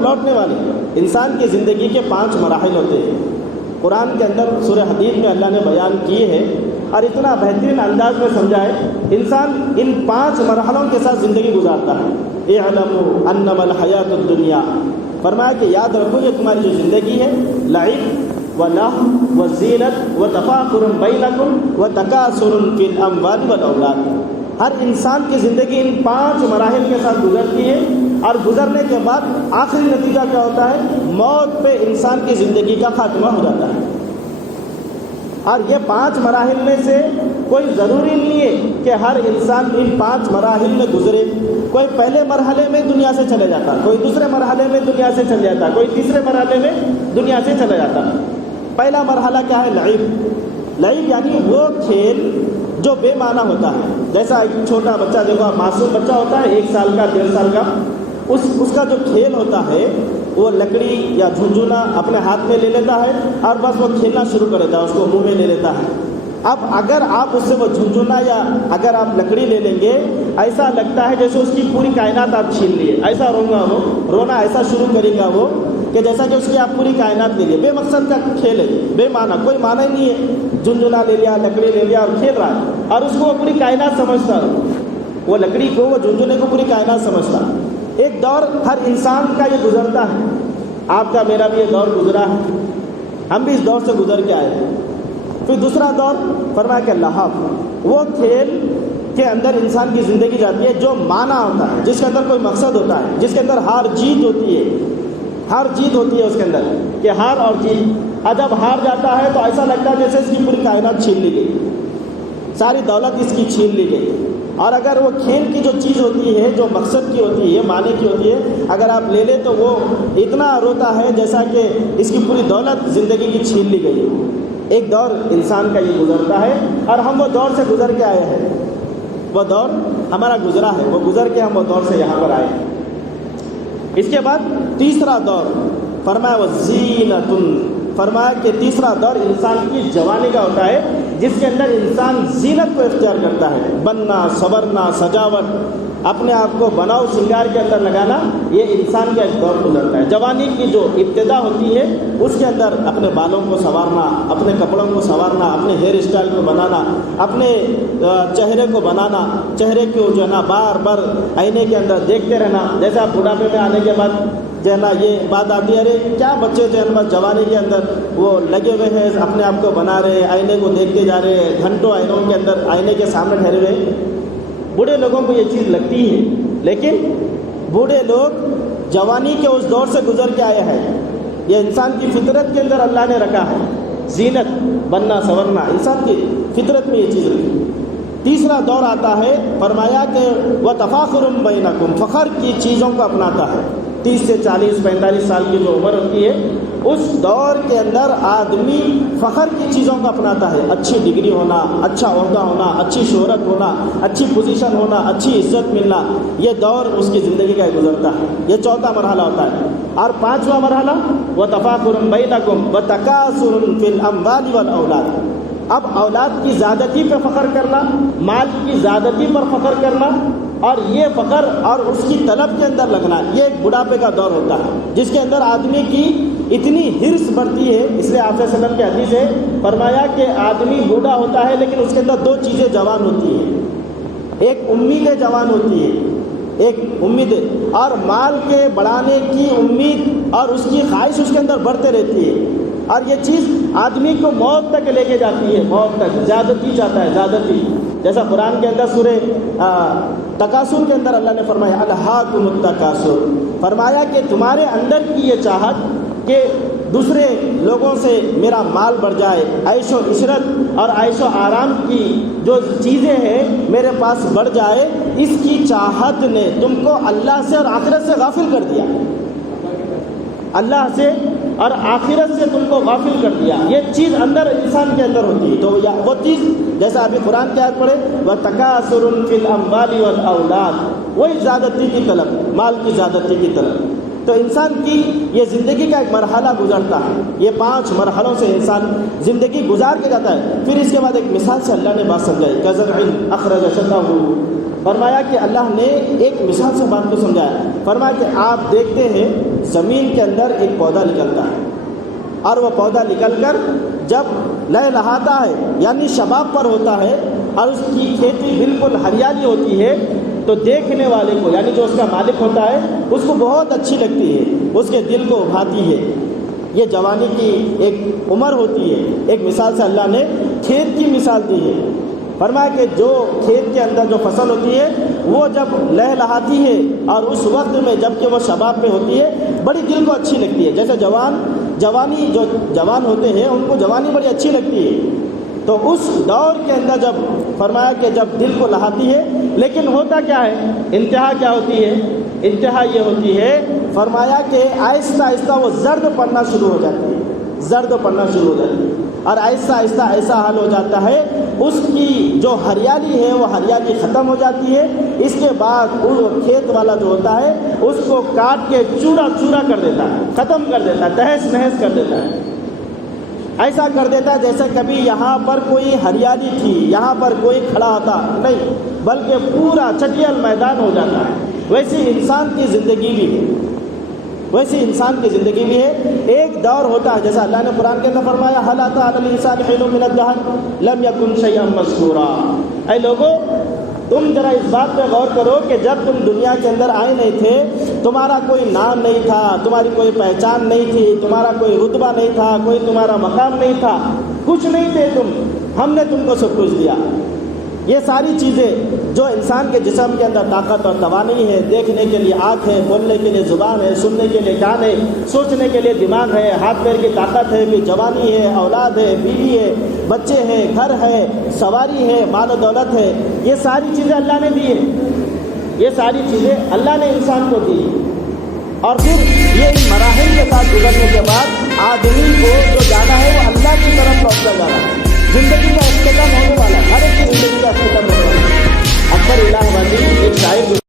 لوٹنے والے انسان کی زندگی کے 5 مراحل ہوتے ہیں۔ قرآن کے اندر سورہ حدید میں اللہ نے بیان کیے ہیں اور اتنا بہترین انداز میں سمجھائے، انسان ان 5 مرحلوں کے ساتھ زندگی گزارتا ہے۔ اعلموا انما الحیات الدنیا، فرمایا کہ یاد رکھو یہ تمہاری جو زندگی ہے لعب و لہو و زینت و تفاخر بینکم و تکاثر فی الاموال والاولاد۔ ہر انسان کی زندگی ان 5 مراحل کے ساتھ گزرتی ہے، اور گزرنے کے بعد آخری نتیجہ کیا ہوتا ہے؟ موت پہ انسان کی زندگی کا خاتمہ ہو جاتا ہے۔ اور یہ 5 مراحل میں سے کوئی ضروری نہیں ہے کہ ہر انسان ان 5 مراحل میں گزرے۔ کوئی پہلے مرحلے میں دنیا سے چلے جاتا، کوئی دوسرے مرحلے میں دنیا سے چل جاتا، کوئی تیسرے مرحلے میں دنیا سے چلا جاتا۔ پہلا مرحلہ کیا ہے؟ لعب۔ لعب یعنی وہ کھیل جو بے معنی ہوتا ہے۔ جیسا ایک چھوٹا بچہ، دیکھو معصوم بچہ ہوتا ہے 1 سال کا 1.5 سال کا، اس کا جو کھیل ہوتا ہے وہ لکڑی یا جھنجھونا اپنے ہاتھ میں لے لیتا ہے اور بس وہ کھیلنا شروع کر دیتا ہے، اس کو منہ میں لے لیتا ہے۔ اب اگر آپ اس سے وہ جھنجھونا یا اگر آپ لکڑی لے لیں گے، ایسا لگتا ہے جیسے اس کی پوری کائنات آپ چھین لیے۔ ایسا رونا ایسا شروع کرے گا وہ کہ جیسا کہ اس کی آپ پوری کائنات لے لیے۔ بے مقصد کا کھیل ہے، بے معنی، کوئی معنی ہی نہیں ہے۔ جھنجھونا لے لیا، لکڑی لے لیا اور کھیل رہا ہے، اور اس کو وہ پوری کائنات سمجھتا ہے، وہ لکڑی کو، وہ جھنجھونے کو پوری کائنات سمجھتا ہے۔ ایک دور ہر انسان کا یہ گزرتا ہے، آپ کا میرا بھی یہ دور گزرا ہے، ہم بھی اس دور سے گزر کے آئے ہیں۔ پھر دوسرا دور فرمایا کہ لہو، وہ کھیل کے اندر انسان کی زندگی جاتی ہے جو معنی ہوتا ہے، جس کے اندر کوئی مقصد ہوتا ہے، جس کے اندر ہار جیت ہوتی ہے۔ ہار جیت ہوتی ہے اس کے اندر کہ ہار اور جیت، اور جب ہار جاتا ہے تو ایسا لگتا ہے جیسے اس کی پوری کائنات چھین لی گئی، ساری دولت اس کی چھین لی گئی۔ اور اگر وہ کھیل کی جو چیز ہوتی ہے، جو مقصد کی ہوتی ہے، معنی کی ہوتی ہے، اگر آپ لے لیں تو وہ اتنا روتا ہے جیسا کہ اس کی پوری دولت زندگی کی چھین لی گئی۔ ایک دور انسان کا یہ گزرتا ہے، اور ہم وہ دور سے گزر کے آئے ہیں۔ وہ دور ہمارا گزرا ہے، وہ گزر کے ہم وہ دور سے یہاں پر آئے ہیں۔ اس کے بعد تیسرا دور فرمایا وہ زینت، فرمایا کہ تیسرا دور انسان کی جوانی کا ہوتا ہے، جس کے اندر انسان زینت کو اختیار کرتا ہے۔ بننا، سنورنا، سجاوٹ، اپنے آپ کو بناؤ سنگار کے اندر لگانا، یہ انسان کا ایک دور گزرتا ہے۔ جوانی کی جو ابتدا ہوتی ہے اس کے اندر اپنے بالوں کو سنوارنا، اپنے کپڑوں کو سنوارنا، اپنے ہیئر اسٹائل کو بنانا، اپنے چہرے کو بنانا، چہرے کو جو ہے نا بار بار آئینے کے اندر دیکھتے رہنا۔ جیسے آپ بڑھاپے میں آنے کے بعد جو ہے نا یہ بات آتی ہے، ارے کیا بچے جو ہے نا جوانی کے اندر وہ لگے ہوئے ہیں، اپنے آپ کو بنا رہے، آئینے کو دیکھتے جا رہے ہیں، گھنٹوں آئینوں کے اندر آئینے کے سامنے ٹھہرے ہوئے۔ بوڑھے لوگوں کو یہ چیز لگتی ہے، لیکن بوڑھے لوگ جوانی کے اس دور سے گزر کے آئے ہیں۔ یہ انسان کی فطرت کے اندر اللہ نے رکھا ہے، زینت، بننا سنورنا، انسان کی فطرت میں یہ چیز رکھی۔ تیسرا دور آتا ہے، فرمایا کہ وہ تفاخر بینکم، فخر کی چیزوں کو اپناتا ہے۔ 30 سے 40 45 سال کی جو عمر ہوتی ہے، اس دور کے اندر آدمی فخر کی چیزوں کو اپناتا ہے۔ اچھی ڈگری ہونا، اچھا عہدہ ہونا، اچھی شہرت ہونا، اچھی پوزیشن ہونا، اچھی عزت ملنا، یہ دور اس کی زندگی کا گزرتا ہے۔ یہ چوتھا مرحلہ ہوتا ہے۔ اور 5واں مرحلہ وہ تفاخر بینکم و تکاثر فی الاموال والاولاد، اب اولاد کی زیادتی پہ فخر کرنا، مال کی زیادتی پر فخر کرنا، اور یہ فخر اور اس کی طلب کے اندر لگنا، یہ ایک بڑھاپے کا دور ہوتا ہے، جس کے اندر آدمی کی اتنی ہرس بڑھتی ہے۔ اس لیے آپ صلی اللہ علیہ وسلم کی حدیث ہے، فرمایا کہ آدمی بوڑھا ہوتا ہے لیکن اس کے اندر 2 چیزیں جوان ہوتی ہیں، ایک امید جوان ہوتی ہے، ایک امید اور مال کے بڑھانے کی امید اور اس کی خواہش اس کے اندر بڑھتے رہتی ہے، اور یہ چیز آدمی کو موت تک لے کے جاتی ہے، موت تک زیادتی چاہتا ہے، زیادتی۔ جیسا قرآن کے اندر سورہ تکاثر کے اندر اللہ نے فرمایا الہاکم التکاثر، فرمایا کہ تمہارے اندر کی یہ چاہت کہ دوسرے لوگوں سے میرا مال بڑھ جائے، عیش و عشرت اور عیش و آرام کی جو چیزیں ہیں میرے پاس بڑھ جائے، اس کی چاہت نے تم کو اللہ سے اور آخرت سے غافل کر دیا، اللہ سے اور آخرت سے تم کو غافل کر دیا۔ یہ چیز اندر انسان کے اندر ہوتی ہے، تو وہ چیز جیسا ابھی قرآن کی آیت پڑھے وَتَكَاثُرٌ فِي الْأَمْوَالِ وَالْأَوْلَادِ، وہی زیادتی کی طلب، مال کی زیادتی کی طلب۔ تو انسان کی یہ زندگی کا ایک مرحلہ گزرتا ہے، یہ 5 مرحلوں سے انسان زندگی گزار کے جاتا ہے۔ پھر اس کے بعد ایک مثال سے اللہ نے بات سمجھائی، كَزَرْعٍ أَخْرَجَ شَطْأَهُ، فرمایا کہ اللہ نے ایک مثال سے بات کو سمجھایا۔ فرمایا کہ آپ دیکھتے ہیں زمین کے اندر ایک پودا نکلتا ہے، اور وہ پودا نکل کر جب لہلہاتا ہے یعنی شباب پر ہوتا ہے اور اس کی کھیتی بالکل ہریالی ہوتی ہے، تو دیکھنے والے کو یعنی جو اس کا مالک ہوتا ہے اس کو بہت اچھی لگتی ہے، اس کے دل کو بھاتی ہے۔ یہ جوانی کی ایک عمر ہوتی ہے۔ ایک مثال سے اللہ نے کھیت کی مثال دی ہے، فرمایا کہ جو کھیت کے اندر جو فصل ہوتی ہے وہ جب لہلہاتی ہے اور اس وقت میں جب کہ وہ شباب پہ ہوتی ہے بڑی دل کو اچھی لگتی ہے۔ جیسے جوانی جو جوان ہوتے ہیں ان کو جوانی بڑی اچھی لگتی ہے، تو اس دور کے اندر جب فرمایا کہ جب دل کو لہاتی ہے، لیکن ہوتا کیا ہے، انتہا کیا ہوتی ہے؟ انتہا یہ ہوتی ہے فرمایا کہ آہستہ آہستہ وہ زرد پڑنا شروع ہو جاتی ہے، زرد پڑنا شروع ہو جاتی ہے، اور آہستہ آہستہ ایسا حال ہو جاتا ہے اس کی جو ہریالی ہے وہ ہریالی ختم ہو جاتی ہے۔ اس کے بعد وہ کھیت والا جو ہوتا ہے اس کو کاٹ کے چورا چورا کر دیتا ہے، ختم کر دیتا ہے، تہس نہس کر دیتا ہے۔ ایسا کر دیتا ہے جیسے کبھی یہاں پر کوئی ہریالی تھی، یہاں پر کوئی کھڑا ہوتا نہیں، بلکہ پورا چٹیل میدان ہو جاتا ہے۔ ویسی انسان کی زندگی بھی ہے، ویسی انسان کی زندگی بھی ہے۔ ایک دور ہوتا ہے جیسا اللہ نے قرآن کے اندر فرمایا هل أتى على الإنسان حين من الدهر لم يكن شيئا مذكورا۔ اے لوگو تم ذرا اس بات پہ غور کرو کہ جب تم دنیا کے اندر آئے نہیں تھے تمہارا کوئی نام نہیں تھا، تمہاری کوئی پہچان نہیں تھی، تمہارا کوئی رتبہ نہیں تھا، کوئی تمہارا مقام نہیں تھا، کچھ نہیں تھے تم، ہم نے تم کو سب کچھ دیا۔ یہ ساری چیزیں جو انسان کے جسم کے اندر طاقت اور توانائی ہے، دیکھنے کے لیے آنکھ ہے، بولنے کے لیے زبان ہے، سننے کے لیے کان ہے، سوچنے کے لیے دماغ ہے، ہاتھ پیر کی طاقت ہے، پھر جوانی ہے، اولاد ہے، بیوی ہے، بچے ہیں، گھر ہے، سواری ہے، مال و دولت ہے، یہ ساری چیزیں اللہ نے دی ہیں، یہ ساری چیزیں اللہ نے انسان کو دی۔ اور پھر یہ ان مراحل کے ساتھ گزرنے کے بعد آدمی کو جو جانا ہے وہ اللہ کی طرف لوٹتا جانا ہے۔ زندگی کا اختتام ہونے والا ہے، ہر ایک کی زندگی